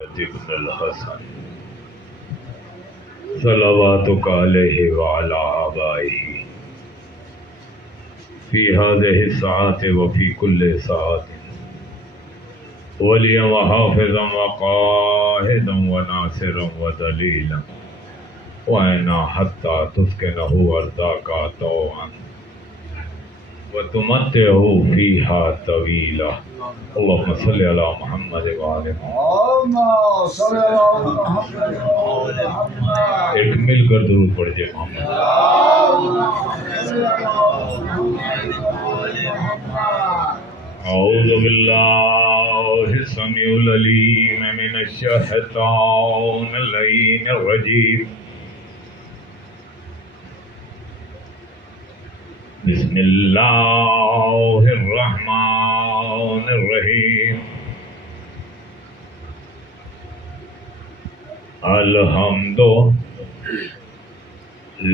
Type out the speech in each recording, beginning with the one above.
ابن الحسن صلواتک علیہ وعلی آبائہ فی هذه الساعة وفی کل ساعة ولیا وحافظا وقاہدا وناصرا ودلیلا وعنا حتی تسکنہ ارضاک طوعا وتمتعہ فیہا طویلا اللهم صل علی محمد وعلی محمد۔ ایک مل کر درود پڑھ جائے محمد۔ اعوذ باللہ السمیع العلیم من الشیطان اللعین الرجیم، بسم اللہ الرحمن الرحیم۔ الحمد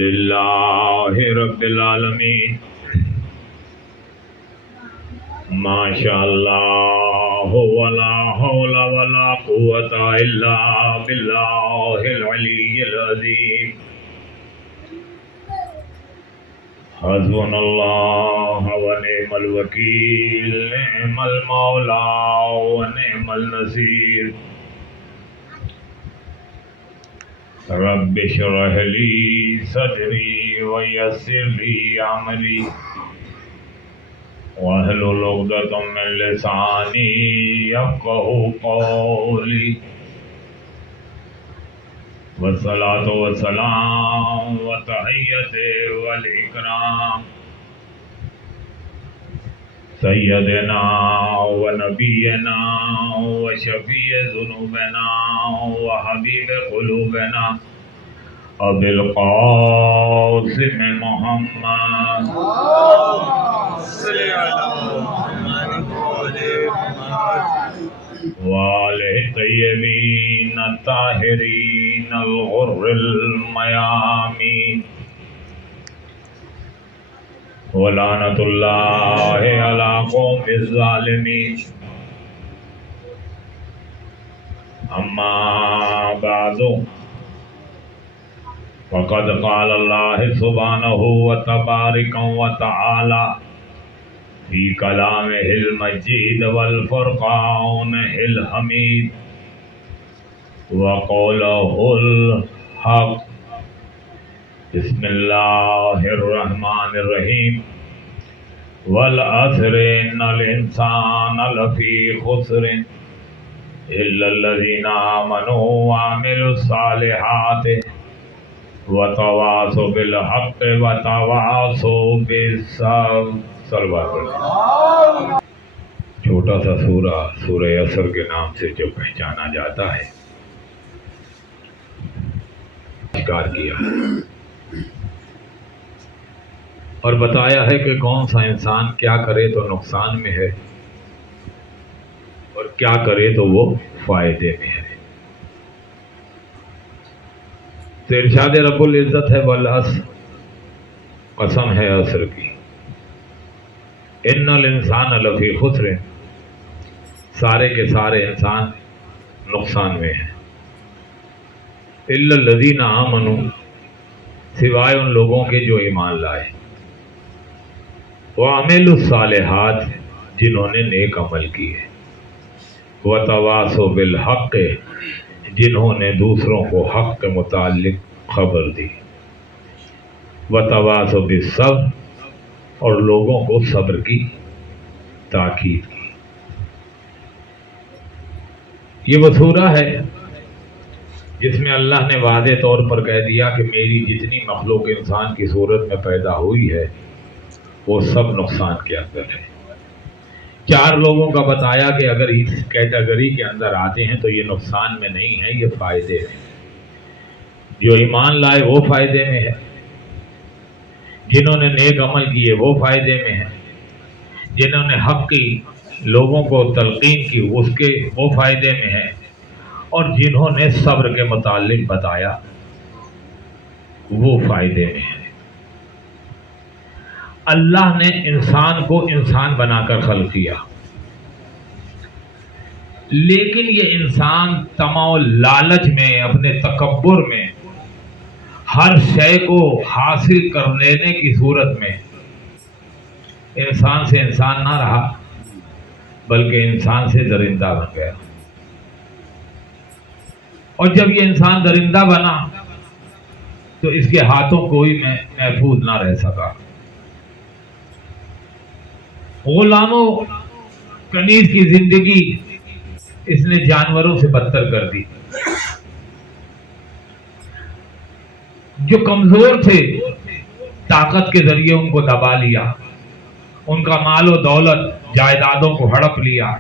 للہ رب العالمین، ما شاء اللہ ولا حول ولا قوة الا باللہ العلی العظیم۔ حسبنا اللہ ونعم الوکیل، نعم المولا ونعم النصیر۔ رب اشرح لی صدری ویسر لی امری واحلل عقدۃ من لسانی یفقہوا قولی۔ والصلاة والسلام وتحیۃ والاکرام سیدنا ونبینا وشفیع ذنوبنا وحبیب قلوبنا ابی القاسم محمد وآلہ الطیبین الطاہرین الغر المیامین، ولعنۃ اللہ علی قوم الظالمین۔ اما بعد فقد قال اللہ سبحانہ وتبارک وتعالی فی کلامہ المجید والفرقانہ الحمید وقولہ الحق۔ بسم اللہ الرحمن الرحیم۔ والعصر ان الانسان لفی خسر الا الذین آمنوا وعملوا الصالحات وتواصوا بالحق وتواصوا بالصبر۔ چھوٹا سا سورہ، سورہ عصر کے نام سے جو پہچانا جاتا ہے، ذکر کیا اور بتایا ہے کہ کون سا انسان کیا کرے تو نقصان میں ہے اور کیا کرے تو وہ فائدے میں ہے۔ تو ارشاد رب العزت ہے والعصر، قسم ہے عصر کی، ان الانسان لفی خسر، سارے کے سارے انسان نقصان میں ہیں، الا الذین آمنوا، سوائے ان لوگوں کے جو ایمان لائے، وعملوا الصالحات، جنہوں نے نیک عمل کیے، وتواصوا بالحق، جنہوں نے دوسروں کو حق کے متعلق خبر دی، وتواصوا بالصبر، اور لوگوں کو صبر کی تاکید کی۔ یہ وہ سورہ ہے جس میں اللہ نے واضح طور پر کہہ دیا کہ میری جتنی مخلوق انسان کی صورت میں پیدا ہوئی ہے وہ سب نقصان کے اندر ہے۔ چار لوگوں کا بتایا کہ اگر اس کیٹیگری کے اندر آتے ہیں تو یہ نقصان میں نہیں ہے، یہ فائدے میں۔ جو ایمان لائے وہ فائدے میں ہے، جنہوں نے نیک عمل کیے وہ فائدے میں ہیں، جنہوں نے حق کی لوگوں کو تلقین کی اس کے وہ فائدے میں ہیں، اور جنہوں نے صبر کے متعلق بتایا وہ فائدے میں ہیں۔ اللہ نے انسان کو انسان بنا کر خلق کیا، لیکن یہ انسان طمع و لالچ میں، اپنے تکبر میں، ہر شے کو حاصل کر لینے کی صورت میں انسان سے انسان نہ رہا، بلکہ انسان سے درندہ بن گیا۔ اور جب یہ انسان درندہ بنا تو اس کے ہاتھوں کوئی محفوظ نہ رہ سکا۔ غلاموں کنیز کی زندگی اس نے جانوروں سے بدتر کر دی۔ جو کمزور تھے طاقت کے ذریعے ان کو دبا لیا، ان کا مال و دولت جائیدادوں کو ہڑپ لیا،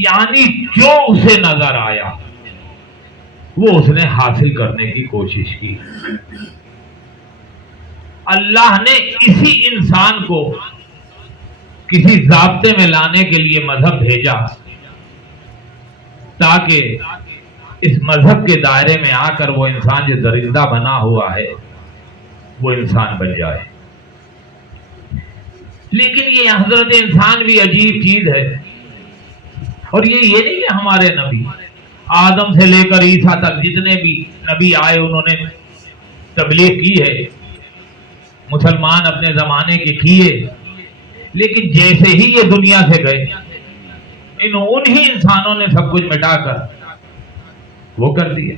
یعنی جو اسے نظر آیا وہ اس نے حاصل کرنے کی کوشش کی۔ اللہ نے اسی انسان کو کسی ضابطے میں لانے کے لیے مذہب بھیجا تاکہ اس مذہب کے دائرے میں آ کر وہ انسان جو درندہ بنا ہوا ہے وہ انسان بن جائے۔ لیکن یہ حضرت انسان بھی عجیب چیز ہے، اور یہ نہیں کہ ہمارے نبی آدم سے لے کر عیسیٰ تک جتنے بھی نبی آئے انہوں نے تبلیغ کی ہے، مسلمان اپنے زمانے کے کیے، لیکن جیسے ہی یہ دنیا سے گئے انہی انسانوں نے سب کچھ مٹا کر وہ کر دیا۔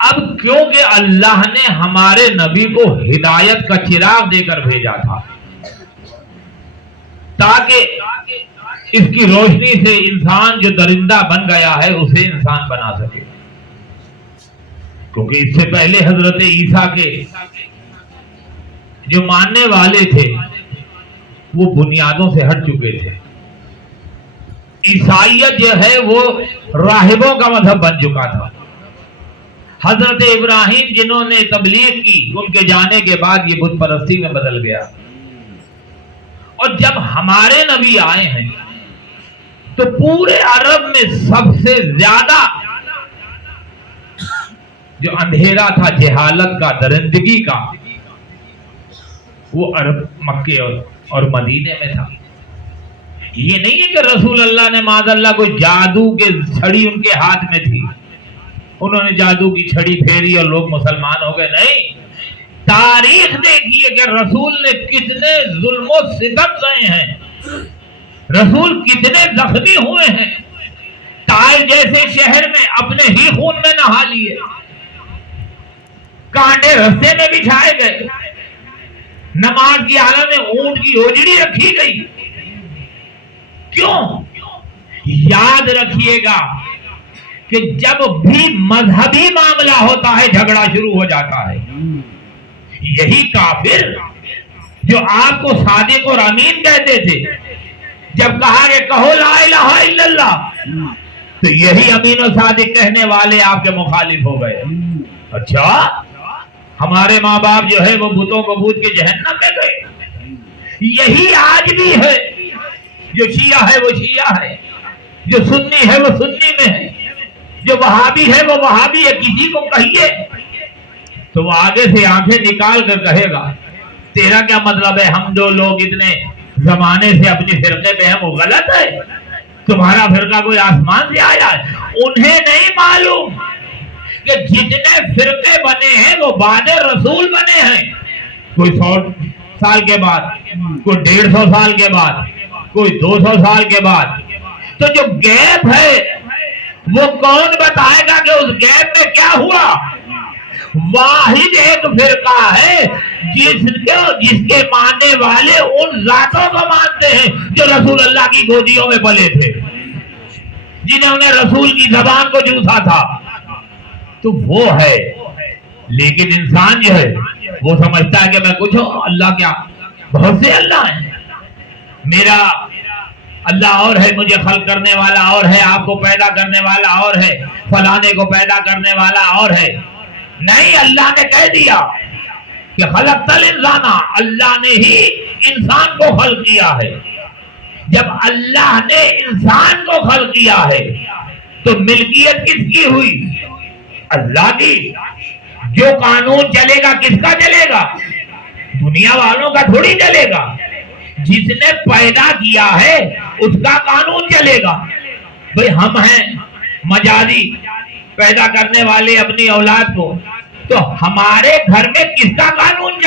اب کیونکہ اللہ نے ہمارے نبی کو ہدایت کا چراغ دے کر بھیجا تھا تاکہ اس کی روشنی سے انسان جو درندہ بن گیا ہے اسے انسان بنا سکے، کیونکہ اس سے پہلے حضرت عیسیٰ کے جو ماننے والے تھے وہ بنیادوں سے ہٹ چکے تھے۔ عیسائیت جو ہے وہ راہبوں کا مذہب بن چکا تھا۔ حضرت ابراہیم جنہوں نے تبلیغ کی ان کے جانے کے بعد یہ بت پرستی میں بدل گیا، اور جب ہمارے نبی آئے ہیں تو پورے عرب میں سب سے زیادہ جو اندھیرا تھا جہالت کا، درندگی کا، وہ عرب مکے اور مدینے میں تھا۔ یہ نہیں ہے کہ رسول اللہ نے معاذ اللہ کوئی جادو کے چھڑی ان کے ہاتھ میں تھی، انہوں نے جادو کی چھڑی پھیری اور لوگ مسلمان ہو گئے، نہیں۔ تاریخ دیکھیے کہ رسول نے کتنے ظلم و ستم سہے ہیں، رسول کتنے زخمی ہوئے ہیں، طائف جیسے شہر میں اپنے ہی خون میں نہا لیے، کانٹے رستے میں بچھائے گئے، نماز کی حالت میں اونٹ کی اوجڑی رکھی گئی۔ کیوں؟ یاد رکھیے گا کہ جب بھی مذہبی معاملہ ہوتا ہے جھگڑا شروع ہو جاتا ہے۔ یہی کافر جو آپ کو صادق اور امین کہتے تھے، جب کہا کہ کہو لا الہ الا اللہ، تو یہی امین و صادق کہنے والے آپ کے مخالف ہو گئے۔ اچھا، ہمارے ماں باپ جو ہے وہ بتوں کو پوج کے جہنم میں گئے۔ یہی آج بھی ہے، جو شیعہ ہے وہ شیعہ ہے، جو سنی ہے وہ سنی میں ہے، جو وہابی ہے وہ وہابی ہے۔ کسی کو کہیے تو وہ آگے سے آنکھیں نکال کر کہے گا تیرا کیا مطلب ہے؟ ہم جو لوگ اتنے زمانے سے اپنی فرقے پہ ہیں وہ غلط ہے، تمہارا فرقہ کوئی آسمان سے آیا ہے۔ انہیں نہیں معلوم کہ جتنے فرقے بنے ہیں وہ بعد رسول بنے ہیں، کوئی 100 سال کے بعد، کوئی 150 سال کے بعد، کوئی 200 سال کے بعد۔ تو جو گیپ ہے وہ کون بتائے گا کہ اس گیپ میں کیا ہوا؟ واحد ایک فرقہ ہے جس کے ماننے والے ان ذاتوں کو مانتے ہیں جو رسول اللہ کی گودیوں میں پلے تھے، جنہوں نے رسول کی زبان کو جوسا تھا، تو وہ ہے۔ لیکن انسان جو ہے وہ سمجھتا ہے کہ میں کچھ ہوں، اللہ کیا؟ بہت سے اللہ ہیں، میرا اللہ اور ہے، مجھے خلق کرنے والا اور ہے، آپ کو پیدا کرنے والا اور ہے، فلانے کو پیدا کرنے والا اور ہے۔ نہیں، اللہ نے کہہ دیا کہ خلقت الانسان، اللہ نے ہی انسان کو خلق کیا ہے۔ جب اللہ نے انسان کو خلق کیا ہے تو ملکیت کس کی ہوئی؟ اللہ کی۔ جو قانون چلے گا کس کا چلے گا؟ دنیا والوں کا تھوڑی چلے گا۔ جس نے پیدا کیا ہے اس کا قانون چلے گا. بھئی ہم ہیں مجازی پیدا کرنے والے اپنی اولاد کو، تو ہمارے گھر میں کس کا قانون